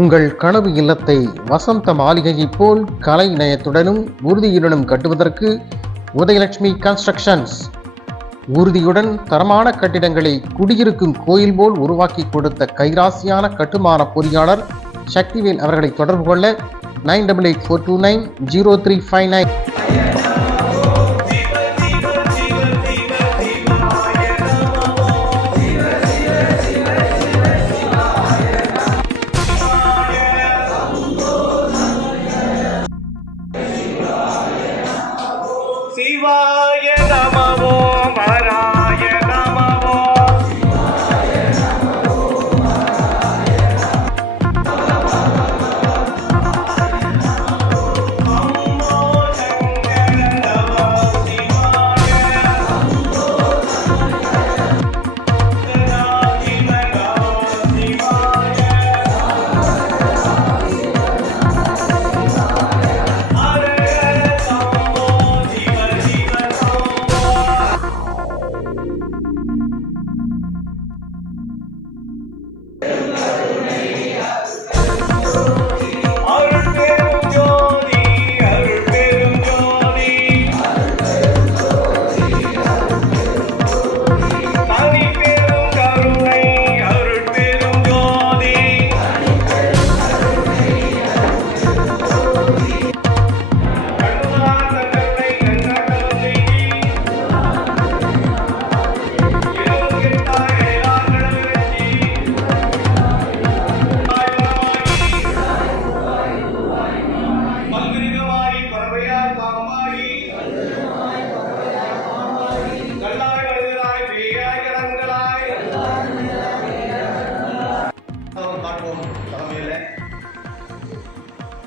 உங்கள் கனவு இல்லத்தை வசந்த மாளிகையைப் போல் கலை நயத்துடனும் உறுதியுடனும் கட்டுவதற்கு உதயலட்சுமி கன்ஸ்ட்ரக்ஷன்ஸ் உறுதியுடன் தரமான கட்டிடங்களை குடியிருக்கும் கோயில் போல் உருவாக்கி கொடுத்த கைராசியான கட்டுமான பொறியாளர் சக்திவேல் அவர்களை தொடர்பு கொள்ள 9884290359. சிவாய நமோ ஹராய நமோ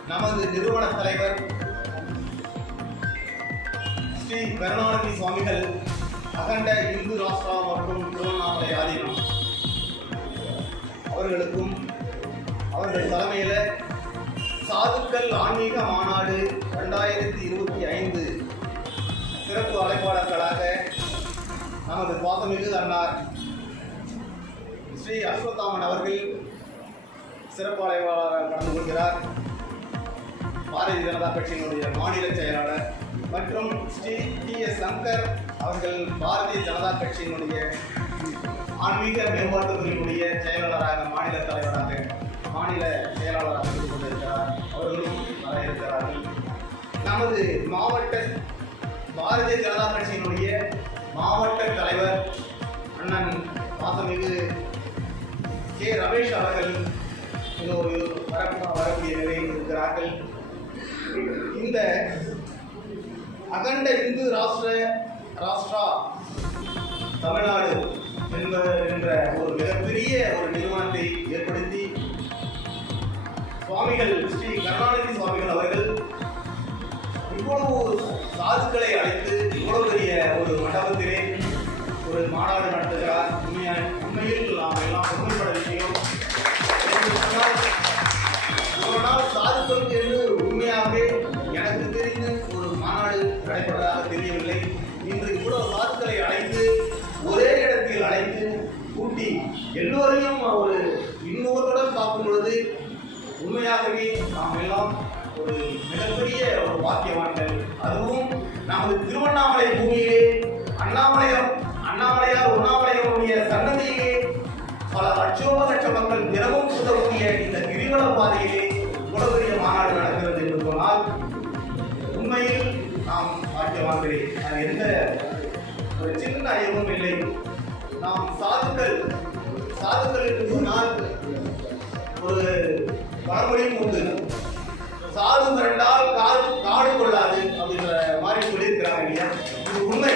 நமது நிறுவன தலைவர் ஸ்ரீ கருணாநிதி சுவாமிகள் அகண்ட இந்து ராஷ்டிரா மற்றும் திருவண்ணாமலை ஆதீனம் அவர்களுக்கும் அவர்கள் தலைமையில் சாதுக்கள் ஆன்மீக மாநாடு 2025 சிறப்பு அழைப்பாளர்களாக நமது பாசமிகு அன்னார் ஸ்ரீ அஸ்வத்தாமன் அவர்கள் சிறப்பு அழைப்பாளராக கலந்து கொள்கிறார். பாரதிய ஜனதா கட்சியினுடைய மாநில செயலாளர் மற்றும் ஸ்ரீ டி.எஸ். சங்கர் அவர்கள் பாரதிய ஜனதா கட்சியினுடைய ஆன்மீக மேம்பாட்டு பிரிவுடைய செயலாளராக மாநில தலைவராக மாநில செயலாளராக இருந்து கொண்டிருக்கிறார். அவர்களும் வர இருக்கிறார்கள். நமது மாவட்ட பாரதிய ஜனதா கட்சியினுடைய மாவட்ட தலைவர் அண்ணன் பாசமிகு கே. ரமேஷ் அவர்கள் வரக்கூடிய நிலையில் இருக்கிறார்கள். இந்த அகண்ட இந்து ராஷ்டிரா தமிழ்நாடு என்ற ஒரு மிகப்பெரிய ஒரு நிறுவனத்தை ஏற்படுத்தி சுவாமிகள் ஸ்ரீ கருணாநிதி சுவாமிகள் அவர்கள் இவ்வளவு சாதுக்களை அழைத்து இவ்வளவு பெரிய ஒரு மண்டபத்திலே ஒரு மாநாடு நடத்துகிறார். உண்மையில் நாம் எல்லாம் உண்மைப்பட விஷயம். ஒரு நாள் சாதுக்களுக்கு என்று உண்மையாகவே எனக்கு தெரிந்து ஒரு மாநாடு நடைபெறதாக தெரியவில்லை. இன்று இவ்வளவு சாதுக்களை அழைத்து ஒரே இடத்தில் அழைத்து கூட்டி எல்லோரையும் ஒரு இன்னொருடன் பார்க்கும் பொழுது உண்மையாகவே நாம் எல்லாம் ஒரு மிகப்பெரிய ஒரு வாக்கியவான்கள். அதுவும் நமது திருவண்ணாமலை பூமியிலே அண்ணாமலையார் உண்ணாமலையாருடைய சன்னதியிலே பல லட்ச மக்கள் தினமும் சுத்தக்கூடிய இந்த கிரிவல பாதையிலே உலகரிய மாநாடு நடக்கிறது என்று சொன்னால் உண்மையில் நாம் வாக்கியவான்களே. அது எந்த ஒரு சின்ன ஐயமும் இல்லை. நாம் சாதுக்கள் என்று சொன்னால் ஒரு பழமொழியும் உண்டு. சாது திரண்டால் காடு கொள்ளாது அப்படின்ற மாதிரி சொல்லியிருக்கிறாங்க இல்லையா? இது உண்மை.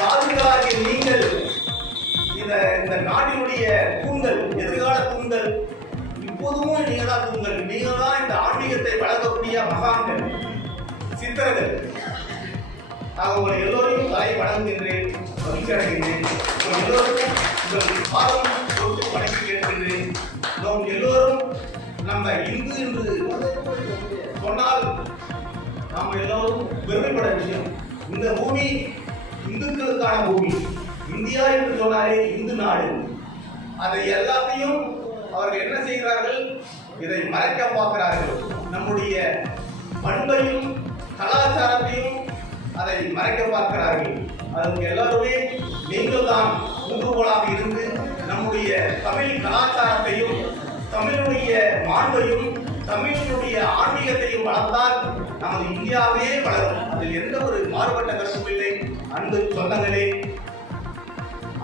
சாதுக்களாகிய நீங்கள் இந்த நாட்டினுடைய தூண்கள், எதிர்கால தூண்கள். இப்போதும் நீங்கள் தான் தூண்கள். நீங்கள் தான் இந்த ஆன்மீகத்தை வளர்க்கக்கூடிய மகான்கள், சித்தர்கள். நான் உங்களை எல்லோரையும் தலை வணங்குகின்றேன், மகிழ்ச்சி அடைகின்றேன். உங்கள் எல்லோருக்கும் உங்கள் பாதம் கொடுத்து வணங்கி கேட்கின்றேன். நாம் எல்லோரும் நம்ம இந்து என்று சொன்னால் நாம் எல்லோரும் பெருமைப்பட விஷயம். இந்த பூமி இந்துக்களுக்கான பூமி. இந்தியா என்று சொன்னாலே இந்து நாடு. அதை எல்லாத்தையும் அவர்கள் என்ன செய்கிறார்கள்? இதை மறைக்க பார்க்கிறார்கள். நம்முடைய பண்பையும் கலாச்சாரத்தையும் அதை மறைக்க பார்க்கிறார்கள். அதுக்கு எல்லாருமே நீங்கள் தான் ஊன்றுகோலாக இருந்து நம்முடைய தமிழ் கலாச்சாரத்தையும் தமிழுடைய மாண்பையும் தமிழினுடைய ஆன்மீகத்தையும் வளர்த்தால் நமது இந்தியாவே வளரும். அதில் எந்த ஒரு மாறுபட்ட கருத்தும் இல்லை. அன்பு சொந்தங்களே,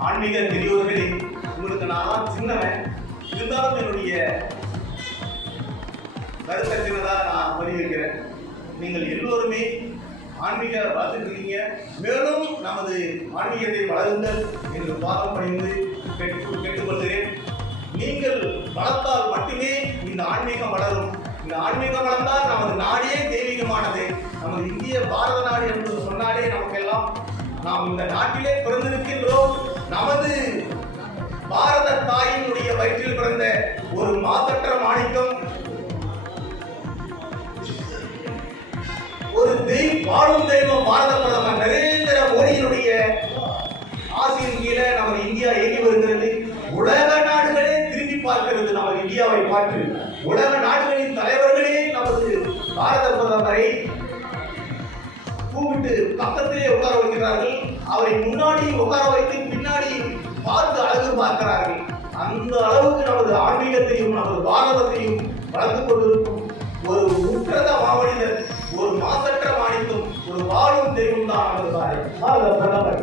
ஆன்மீக பெரியோர்களே, உங்களுக்கு நான் சின்னவன் இருந்தாலும் என்னுடைய கருத்தை சின்னதாக நான் பதிவிருக்கிறேன். நீங்கள் எல்லோருமே ஆன்மீக வளர்த்துருக்கீங்க. மேலும் நமது ஆன்மீகத்தை வளருங்கள் என்று பாதம் பணிந்து கேட்டுக்கொள்கிறேன். நீங்கள் வளர்த்தால் மட்டுமே இந்த ஆன்மீகம் வளரும். இந்த ஆன்மீகம் வளர்ந்தால் நமது நாடே தெய்வீகமானது. நமது இந்திய பாரத நாடு என்று சொன்னாலே நமக்கெல்லாம் நாம் இந்த நாட்டிலே பிறந்திருக்கின்றோம். நமது பாரத தாயினுடைய வயிற்றில் பிறந்த ஒரு மாசற்ற மாணிக்கம், ஒரு வாழும் தெய்வம் பாரத பிரதமர் நரேந்திர மோடியினுடைய ஆசையின் கீழே நமது இந்தியா இயங்கி வருகிறது. உலக நாடுகளே திரும்பி பார்க்கிறது நமது இந்தியாவை பார்த்து. உலக நாடுகளின் தலைவர்களே நமது பாரத பிரதமரை கூப்பிட்டு பக்கத்திலே உட்கார வைக்கிறார்கள். அவரை முன்னாடி உட்கார வைத்து பின்னாடி பார்த்து அழகு பார்க்கிறார்கள். அந்த அளவுக்கு நமது ஆன்மீகத்தையும் நமது பாரதத்தையும் வளர்த்துக் கொண்டிருக்கும் ஒரு உற்றத மாமனிதர், ஒரு மாசற்ற மாணிக்கம், ஒரு வாழும் தெய்வம் தான் நமது பாரத பிரதமர்.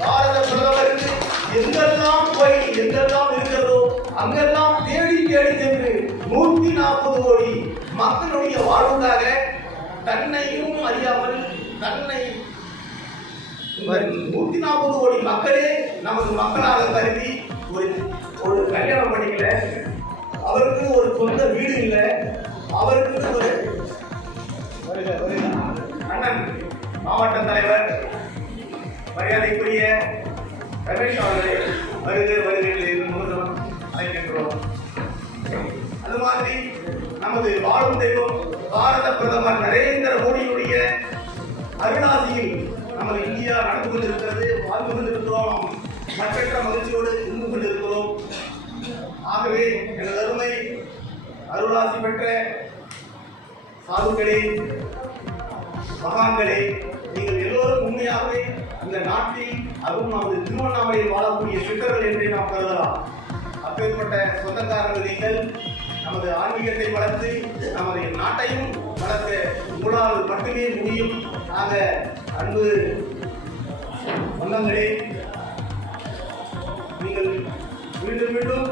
பாரத பிரதமருக்கு எங்கெல்லாம் இருக்கிறதோ அங்கெல்லாம் தேடி தேடி சென்று 140 கோடி மக்களுடைய வாழ்வுக்காக தன்னையும் அறியாமல் 140 கோடி மக்களே நமது மக்களாக கருதி ஒரு கல்யாணம் பண்ணிக்கல, அவருக்கு ஒரு சொந்த வீடு இல்லை, அவருக்கு ஒரு அண்ணன் மாவட்ட தலைவர் மரியாதைக்குரிய ரமேஷ் அவர்களை வருகையில் அழைக்கின்றோம். அது மாதிரி நமது வாழும் தெய்வம் பாரத பிரதமர் நரேந்திர மோடியுடைய அருளாசியில் நமது இந்தியா நடந்து கொண்டிருக்கிறது, வாழ்ந்து கொண்டிருக்கிறோம். மற்றற்ற மகிழ்ச்சியோடு இருந்து கொண்டிருக்கிறோம். ஆகவே எனது அருமை அருளாசி பெற்ற சாதுக்களே, மகான்களே, நீங்கள் எல்லோரும் உண்மையாகவே இந்த நாட்டில், அதுவும் நமது திருவண்ணாமலையில் வாழக்கூடிய சித்தர்கள் என்றே நாம் கருதலாம். அப்பேற்பட்ட சொந்தக்காரர்கள் நீங்கள். நமது ஆன்மீகத்தை வளர்த்து நமது நாட்டையும் வளர்க்க உங்களால் மட்டுமே முடியும். ஆக அன்பு சொந்தங்களே, நீங்கள் மீண்டும் மீண்டும்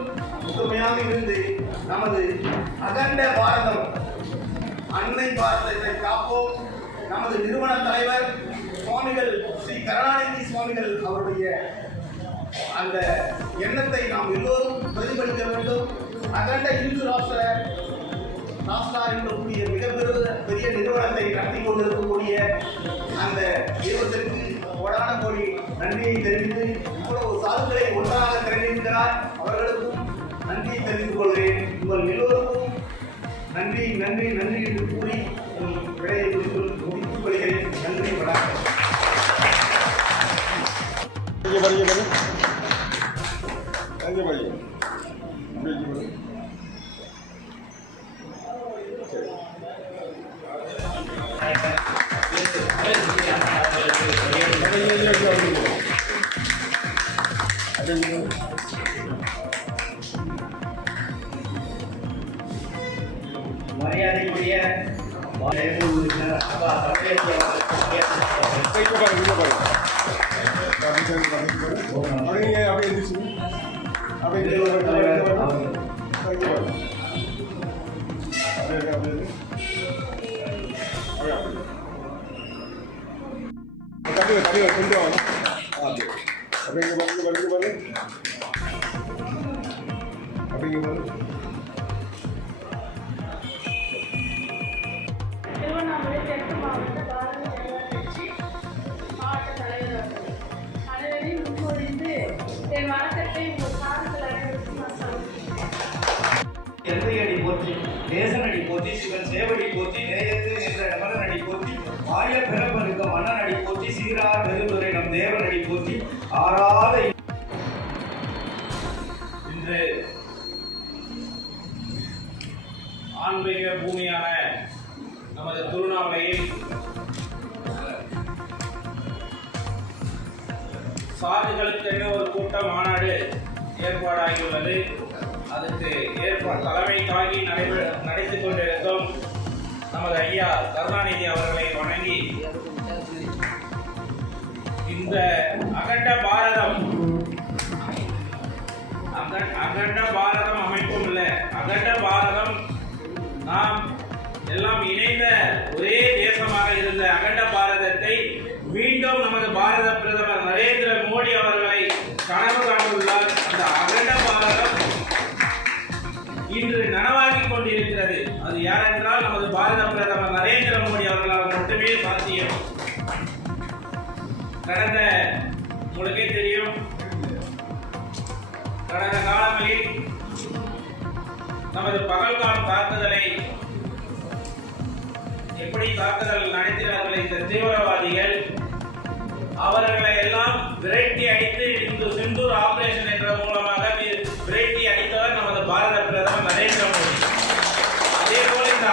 ஒற்றுமையாக இருந்து நமது அகண்ட பாரதம், அன்னை பாரதத்தை காப்போம். நமது நிறுவன தலைவர் சுவாமிகள் ஸ்ரீ கருணாநிதி சுவாமிகள் அவருடைய அந்த எண்ணத்தை நாம் எல்லோரும் பிரதிபலிக்க வேண்டும். அகண்ட இந்து ராஷ்டிரா என்றக்கூடிய மிகப்பெரிய நிறுவனத்தை நடத்தி கொண்டிருக்கக்கூடிய அந்த தெய்வத்திற்கு கோடான கோடி நன்றியை தெரிவித்து, இவ்வளவு சாதுக்களை ஒன்றாக திரண்டிருக்கிறார், அவர்களுக்கும் நன்றியை தெரிவித்துக் கொள்கிறேன். உங்கள் எல்லோருக்கும் நன்றி நன்றி நன்றி என்று கூறி விடையை முடித்துக் கொள்கிறேன். நன்றி, வணக்கம். மரியாதைக்குரிய திருவண்ணாமலை தெற்கு மாவட்ட பாரதிய ஜனதா கட்சி மாவட்ட தலைவர் அவர்கள் அனைவரையும் முன்மொழிந்து என் வணக்கத்தை உங்கள் சார்பில் அனைவருக்கும் நான் சமர்ப்பிக்கிறேன். எந்தையடி போற்றி, தேசனடி போற்றி, சிவன் சேவடி போற்றி, நேயத்து என்ற நமரனடி போற்றி, ஆய பிறப்பருக்க மன்னனடி போற்றி, சீரார் பெருந்துரை நம் தேவனடி போற்றி, ஆறாத இன்று ஆன்மீக பூமியான நமது திருவண்ணாமலையில் சாதுகளுக்கென ஒரு கூட்ட மாநாடு ஏற்பாடாகியுள்ளது. அதுக்கு தலைமை தாங்கி நடைத்துக் கொண்டிருக்கும் நமது ஐயா கருணாநிதி அவர்களை வணங்கி இந்த அகண்ட பாரதம் அமைப்பும் இல்லை, அகண்ட பாரதம் நாம் எல்லாம் இணைந்த ஒரே தேசமாக இருந்த அகண்ட பாரதத்தை மீண்டும் நமது பாரத பிரதமர் நரேந்திர மோடி அவர்களை கனவு காண்டுள்ளார். அந்த அகண்ட பாரதம் இன்று நனவாகி கொண்டிருக்கிறது. அது யாரென்றால் நமது பாரத பிரதமர் நரேந்திர மோடி அவர்களால் மட்டுமே சாத்தியம். கடந்த உங்களுக்கே தெரியும், கடந்த காலங்களில் நமது பகல்காம் தாக்குதலை எப்படி தாக்குதல் நடத்தினார்கள் இந்த தீவிரவாதிகள், அவர்களை எல்லாம் விரட்டி அடித்து இந்த சிந்தூர் ஆபரேஷன் என்ற மூலமாக விரட்டி அடித்தவர் நமது பாரத பிரதமர் நரேந்திர மோடி. அதே போல இந்த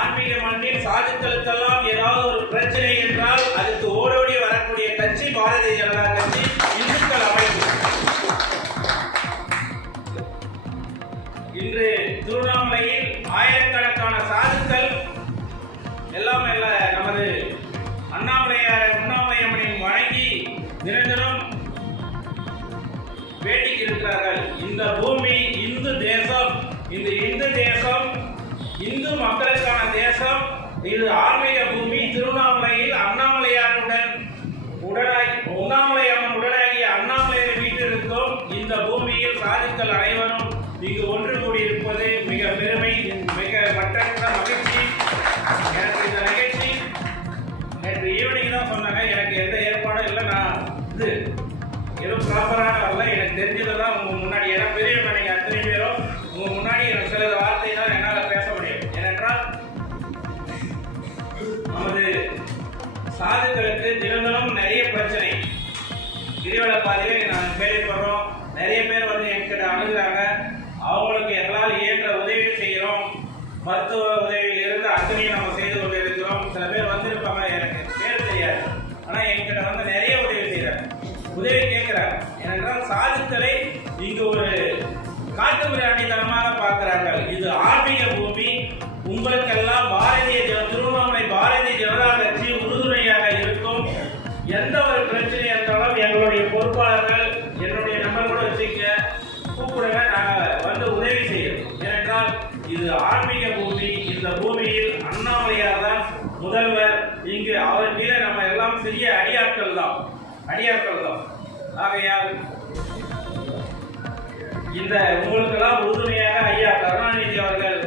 ஆன்மீக மண்ணில் சாதுக்களுக்கெல்லாம் ஏதாவது ஒரு பிரச்சனை என்றால் அதுக்கு ஓடோடி வரக்கூடிய கட்சி பாரதிய ஜனதா கட்சி, இந்துக்கள் அமைப்பு. இன்று திருவண்ணாமலையில் ஆயிரக்கணக்கான சாதுக்கள் எல்லாம் நமது உண்ணாமலையம்மனை வணங்கி தினம் வேண்டிக்கு இருக்கிறார்கள். இந்த பூமி இந்து தேசம், இந்த இந்து தேசம் இந்து மக்களுக்கான தேசம். இது ஆன்மீக பூமி. திருவண்ணாமலையில் உண்ணாமலையம்மன் உடனாகிய அண்ணாமலையை வீட்டிற்கும் இந்த பூமியில் சாதுக்கள் அனைவரும் இங்கு ஒன்று கூடியிருப்பது மிக பெருமை, மிக மற்றற்ற மகிழ்ச்சி. எனக்கு இந்த நிகழ்ச்சி நேற்று ஈவினிங் தான் சொன்னாங்க. எனக்கு எந்த ஏற்பாடும் இல்லை, நான் இது எதுவும் ப்ராப்பரான வரல. எனக்கு தெரிஞ்சதுதான் உங்க முன்னாடி, ஏன்னா பெரியவங்க நீங்கள் அத்தனை பேரும் உங்க முன்னாடி எனக்கு சில வார்த்தை தான் என்னால் பேச முடியும். ஏனென்றால் நமது சாதுக்களுக்கு தினந்தனம் நிறைய பிரச்சனை. கிரிவல பாதையில் நாங்கள் கேள்விப்படுறோம், நிறைய பேர் என்கிட்ட அணுகுறாங்க. அவங்களுக்கு எங்களால் இயன்ற உதவி செய்கிறோம். மருத்துவ உதவியில் இருந்து அத்தனையும் நம்ம செய்து கொண்டு இருக்கிறோம். சில பேர் வந்திருப்பாங்க, எனக்கு பேர் தெரியாது, ஆனால் என்கிட்ட நிறைய உதவி செய்கிறாங்க, உதவி கேட்கிறாங்க. ஏனென்றால் சாதுக்களை இங்கு ஒரு காட்டு மிராண்டித்தனமாக பார்க்கிறார்கள். இது ஆன்மீக பூமி. உங்களுக்கெல்லாம் திருவண்ணாமலை பாரதிய ஜனதா கட்சி உறுதுணையாக இருக்கும். எந்த ஒரு பிரச்சனை இருந்தாலும் எங்களுடைய பொறுப்பாளர்கள், என்னுடைய நம்பர் கூட வச்சுக்க, கூப்பிடுங்க, நாங்கள் உதவி செய்யணும். ஏனென்றால் இது ஆன்மீக பூமி. இந்த பூமியில் அண்ணாமலையார் தான் முதல்வர். இங்கு அவர் கீழே நம்ம எல்லாம் சிறிய அடியாட்கள் தான். ஆகையால் இந்த உங்களுக்கெல்லாம் உறுதுணையாக ஐயா கருணாநிதி அவர்கள்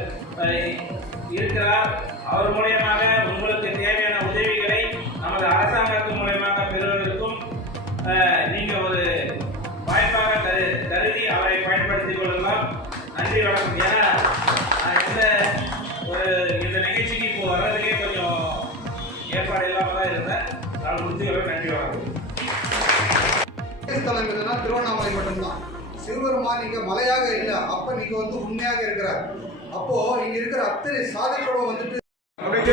இருக்கிறார். அவர் மூலயமாக உங்களுக்கு தேவையான உதவிகளை நமது அரசாங்கத்தின் மூலயமாக பெறுவதற்கும் நீங்க ஒரு வாய்ப்பாக கருதி அவரை பயன்படுத்திக் கொள்ளலாம். நன்றி, வணக்கம். ஏன்னா இந்த நிகழ்ச்சிக்கு இப்போ வர்றதுக்கே கொஞ்சம் ஏற்பாடு இல்லாமல் தான் இருந்தேன். நான் முடிச்சுக்கிறேன். நன்றி, வணக்கம். ஸ்தலம் எதுனா திருவண்ணாமலை மட்டும்தான். சிவபெருமான் இங்க மலையாக இல்லை, அப்ப நீங்க உண்மையாக இருக்கிறார். அப்போ இங்க இருக்கிற அத்தனை சாதனைகளும் அப்படியே